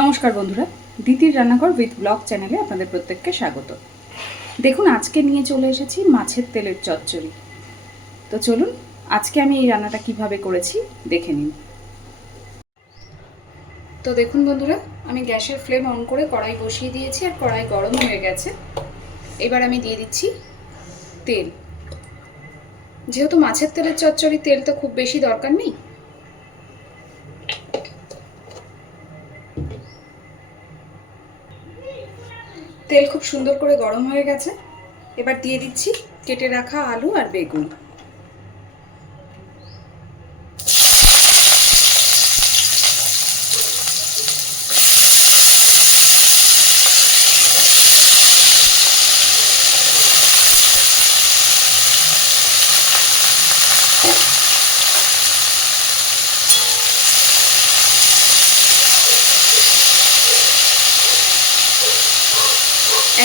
নমস্কার বন্ধুরা, দিদির রান্নাঘর উইথ ব্লগ চ্যানেলে আপনাদের প্রত্যেককে স্বাগত। দেখুন, আজকে নিয়ে চলে এসেছি মাছের তেলের চচ্চড়ি। তো চলুন আজকে আমি এই রান্নাটা কিভাবে করেছি দেখে নিন। তো দেখুন বন্ধুরা, আমি গ্যাসের ফ্লেম অন করে কড়াই বসিয়ে দিয়েছি আর কড়াই গরম হয়ে গেছে। এবার আমি দিয়ে দিচ্ছি তেল। যেহেতু মাছের তেলের চচ্চড়ি, তেল তো খুব বেশি দরকার নেই। তেল খুব সুন্দর করে গরম হয়ে গেছে। এবার দিয়ে দিচ্ছি কেটে রাখা আলু আর বেগুন।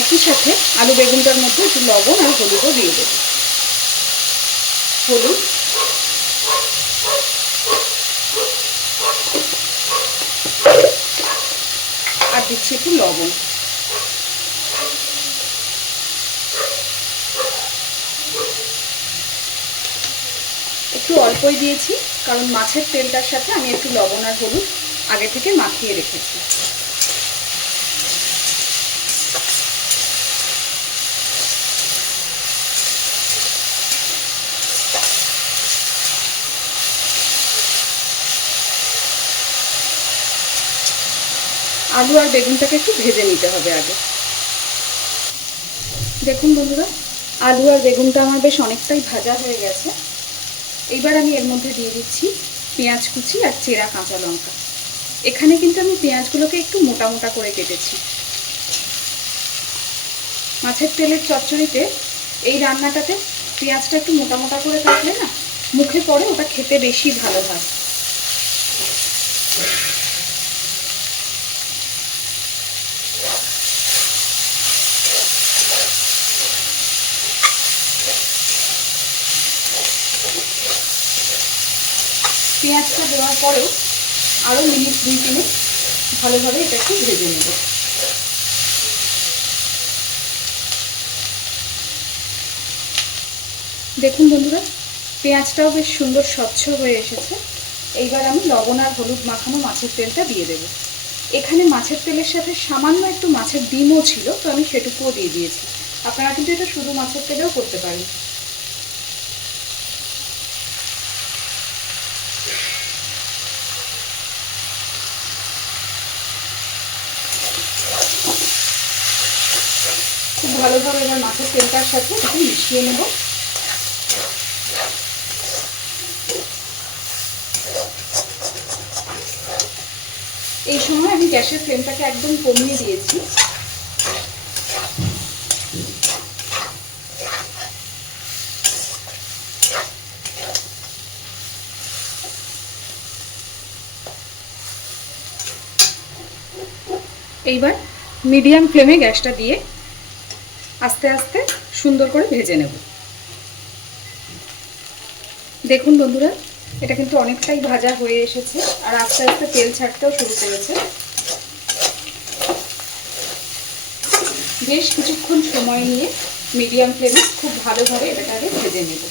একই সাথে আলু বেগুনটার মধ্যে একটু লবণ আর হলুদও দিয়ে দেব। হলুদ, আর দিচ্ছি একটু লবণ। একটু অল্পই দিয়েছি, কারণ মাছের তেলটার সাথে আমি একটু লবণ আর হলুদ আগে থেকে মাখিয়ে রেখেছি। আলু আর বেগুনটাকে একটু ভেজে নিতে হবে আগে। দেখুন বন্ধুরা, আলু আর বেগুনটা আমার বেশ অনেকটাই ভাজা হয়ে গেছে। এইবার আমি এর মধ্যে দিয়ে দিচ্ছি পেঁয়াজ কুচি আর চেরা কাঁচা লঙ্কা। এখানে কিন্তু আমি পেঁয়াজগুলোকে একটু মোটা মোটা করে কেটেছি। মাছের তেলের চচ্চড়িতে এই রান্নাটাতে পেঁয়াজটা একটু মোটা মোটা করে কাটলে না, মুখে পড়ে, ওটা খেতে বেশি ভালো হয়। পেঁয়াজটা দেওয়ার পরেও আরও মিনিট 2-3 ভালোভাবে এটা একটু ভেজে নেব। দেখুন বন্ধুরা, পেঁয়াজটাও বেশ সুন্দর স্বচ্ছ হয়ে এসেছে। এইবার আমি লবণ আর হলুদ মাখানো মাছের তেলটা দিয়ে দেব। এখানে মাছের তেলের সাথে সামান্য একটু মাছের ডিমও ছিল, তো আমি সেটুকুও দিয়ে দিয়েছি। আপনারা কিন্তু এটা শুধু মাছের তেলেও করতে পারেন। খুব ভালোভাবে এবার মাছের তেলটার সাথে একটু মিশিয়ে নেব। এই সময় আমি গ্যাসের ফ্লেমটাকে একদম কমিয়ে দিয়েছি। এইবার মিডিয়াম ফ্লেমে গ্যাসটা দিয়ে আস্তে আস্তে সুন্দর করে ভেজে নেব। দেখুন বন্ধুরা, এটা কিন্তু অনেকটাই ভাজা হয়ে এসেছে আর আস্তে আস্তে তেল ছাড়তেও শুরু করেছে। বেশ কিছুক্ষণ সময় নিয়ে মিডিয়াম ফ্লেমে খুব ভালোভাবে এটাকে আগে ভেজে নেব।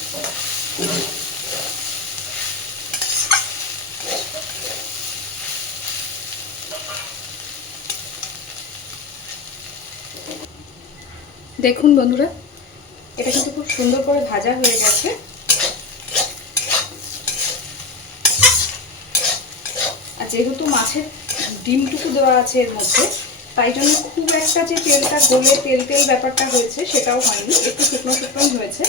দেখুন বন্ধুরা, এটা কিন্তু খুব সুন্দর করে ভাজা হয়ে গেছে। আর যেহেতু মাছের ডিমটুকু দেওয়া আছে এর মধ্যে, তাই জন্য খুব একটা যে তেলটা গলে তেল তেল ব্যাপারটা হয়েছে সেটাও হয়নি, একটু শুকনো শুকনো হয়েছে।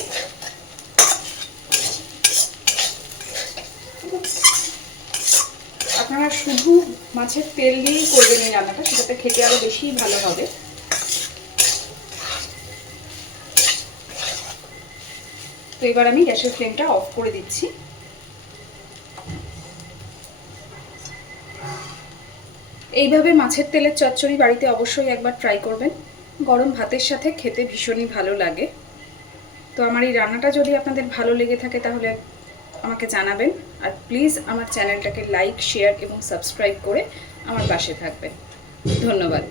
আপনারা শুধু মাছের তেল দিয়েই করবেন এই রান্নাটা, সেটাতে খেতে আরো বেশি ভালো হবে। তো এবার আমি গ্যাসের ফ্লেমটা অফ করে দিচ্ছি। এইভাবে মাছের তেলের চচ্চড়ি বাড়িতে অবশ্যই একবার ট্রাই করবেন। গরম ভাতের সাথে খেতে ভীষণই ভালো লাগে। তো আমার এই রান্নাটা যদি আপনাদের ভালো লেগে থাকে তাহলে আমাকে জানাবেন। আর প্লিজ আমার চ্যানেলটাকে লাইক, শেয়ার এবং সাবস্ক্রাইব করে আমার পাশে থাকবেন। ধন্যবাদ।